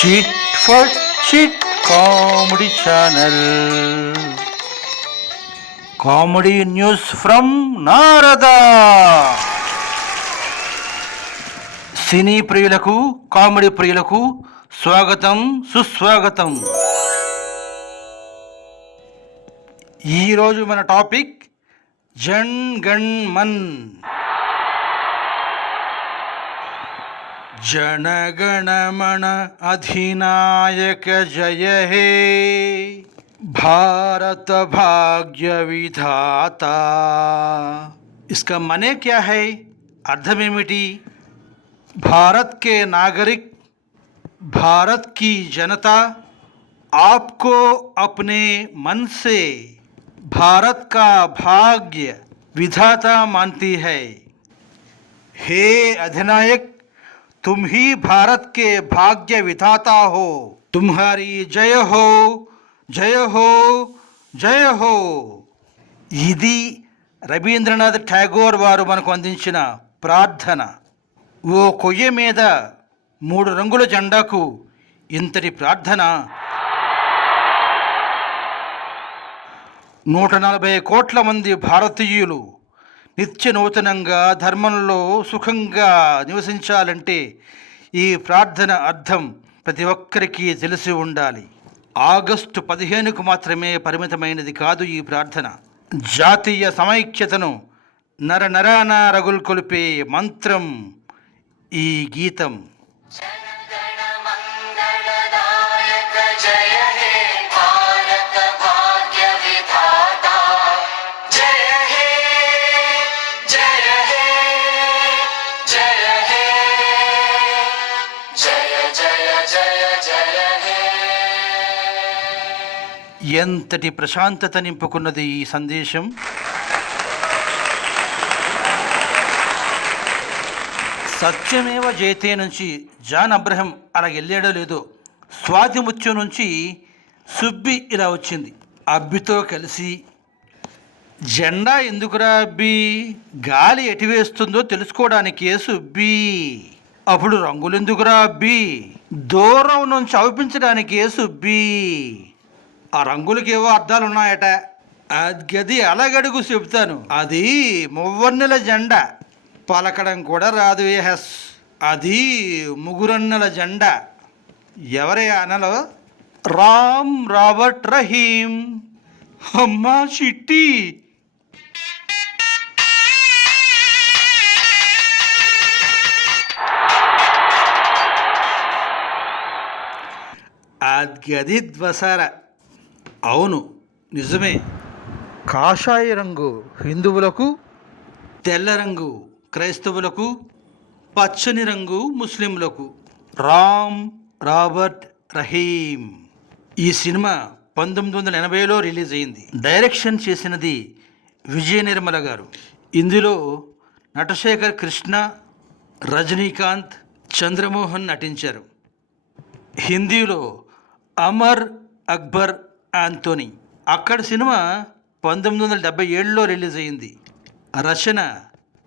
Chit for chit comedy channel, comedy news from Narada. సినీ ప్రియులకు, comedy ప్రియులకు స్వాగతం, సుస్వాగతం. ఈరోజు మన టాపిక్ జన్ గణ్ మన్. जनगणमन अधिनायक जय हे, भारत भाग्य विधाता. इसका माने क्या है, अर्थमेमिटी? भारत के नागरिक, भारत की जनता आपको अपने मन से भारत का भाग्य विधाता मानती है. हे अधिनायक, तुम ही भारत के भाग्य विधाता हो. तुम्हारी जय हो, जय हो, జయ హో. ఇది రవీంద్రనాథ్ ఠాగూర్ వారు మనకు అందించిన ప్రార్థన. ఓ కొయ్య మీద 3 రంగుల జెండాకు ఇంతటి ప్రార్థన. 140 కోట్ల మంది భారతీయులు నిత్య నూతనంగా ధర్మంలో సుఖంగా నివసించాలంటే ఈ ప్రార్థన అర్థం ప్రతి ఒక్కరికి తెలిసి ఉండాలి. ఆగస్టు 15కు మాత్రమే పరిమితమైనది కాదు ఈ ప్రార్థన. జాతీయ సమైక్యతను నరనరాన రగుల్కొలిపే మంత్రం ఈ గీతం. ఎంతటి ప్రశాంతత నింపుకున్నది ఈ సందేశం. సత్యమేవ జయతే నుంచి జాన్ అబ్రహం అలా వెళ్ళాడో లేదో, స్వాతి ముత్యం నుంచి సుబ్బి ఇలా వచ్చింది. అబ్బితో కలిసి జెండా ఎందుకురా అబ్బి, గాలి ఎటు వేస్తుందో తెలుసుకోవడానికే సుబ్బి. అప్పుడు రంగులు ఎందుకురా అబ్బి, దూరం నుంచి అవిపించడానికే సుబ్బి. ఆ రంగులకేవో అర్థాలున్నాయట. అది అలాగడుగు చెబుతాను. అది మువ్వన్నెల జెండా, పలకడం కూడా రాదు. హెస్, అది ముగురన్నెల జెండా. ఎవరే అనలో? రామ్, రాబర్ట్, రహీం. అమ్మా చిట్టి. అది ద్వసార. అవును, నిజమే. కాషాయ రంగు హిందువులకు, తెల్ల రంగు క్రైస్తవులకు, పచ్చని రంగు ముస్లింలకు. రామ్, రాబర్ట్, రహీం. ఈ సినిమా 1980లో రిలీజ్ అయింది. డైరెక్షన్ చేసినది విజయ నిర్మల గారు. ఇందులో నటశేఖర్ కృష్ణ, రజనీకాంత్, చంద్రమోహన్ నటించారు. హిందీలో అమర్ అక్బర్ ఆంటోనీ. అక్కడ సినిమా 1977లో రిలీజ్ అయింది. రచన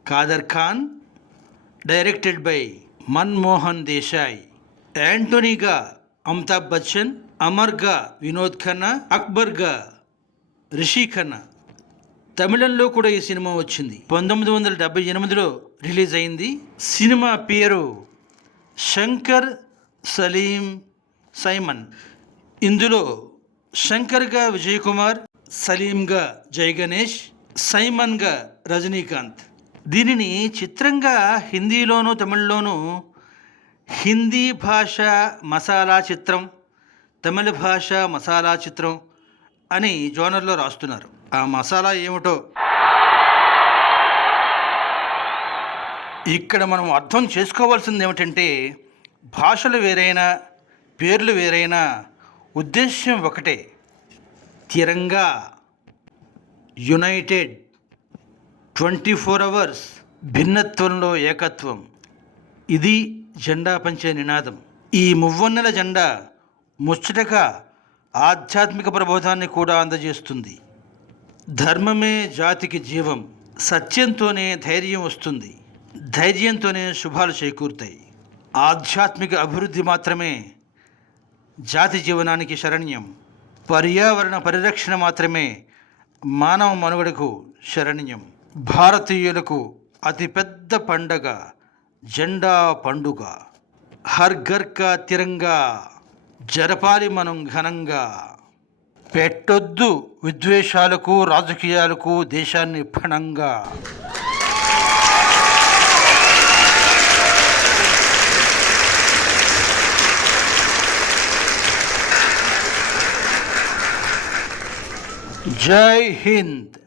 కాదర్ ఖాన్, డైరెక్టెడ్ బై మన్మోహన్ దేశాయ్. యాంటోనీగా అమితాబ్ బచ్చన్, అమర్గా వినోద్ ఖన్నా, అక్బర్గా రిషి ఖన్నా. తమిళంలో కూడా ఈ సినిమా వచ్చింది. 1978లో రిలీజ్ అయింది. సినిమా పేరు శంకర్ సలీం సైమన్. ఇందులో శంకర్గా విజయ్ కుమార్, సలీంగా జై గణేష్, సైమన్గా రజనీకాంత్. దీనిని చిత్రంగా హిందీలోనూ తమిళ్లోనూ హిందీ భాష మసాలా చిత్రం, తమిళ భాష మసాలా చిత్రం అని జోనర్లో రాస్తున్నారు. ఆ మసాలా ఏమిటో ఇక్కడ మనం అర్థం చేసుకోవాల్సింది ఏమిటంటే, భాషలు వేరైనా, పేర్లు వేరైనా ఉద్దేశ్యం ఒకటే. తిరంగా, యునైటెడ్, 24 అవర్స్, భిన్నత్వంలో ఏకత్వం. ఇది జెండా పంచే నినాదం. ఈ మువ్వన్నెల జెండా ముచ్చటగా ఆధ్యాత్మిక ప్రబోధాన్ని కూడా అందజేస్తుంది. ధర్మమే జాతికి జీవం. సత్యంతోనే ధైర్యం వస్తుంది. ధైర్యంతోనే శుభాలు చేకూరుతాయి. ఆధ్యాత్మిక అభివృద్ధి మాత్రమే జాతి జీవనానికి శరణ్యం. పర్యావరణ పరిరక్షణ మాత్రమే మానవ మనుగడకు శరణ్యం. భారతీయులకు అతిపెద్ద పండగ జెండా పండుగ. హర్ ఘర్ కా తిరంగా జరపాలి మనం ఘనంగా. పెట్టొద్దు విద్వేషాలకు రాజకీయాలకు దేశాన్ని పణంగా. జై హింద్.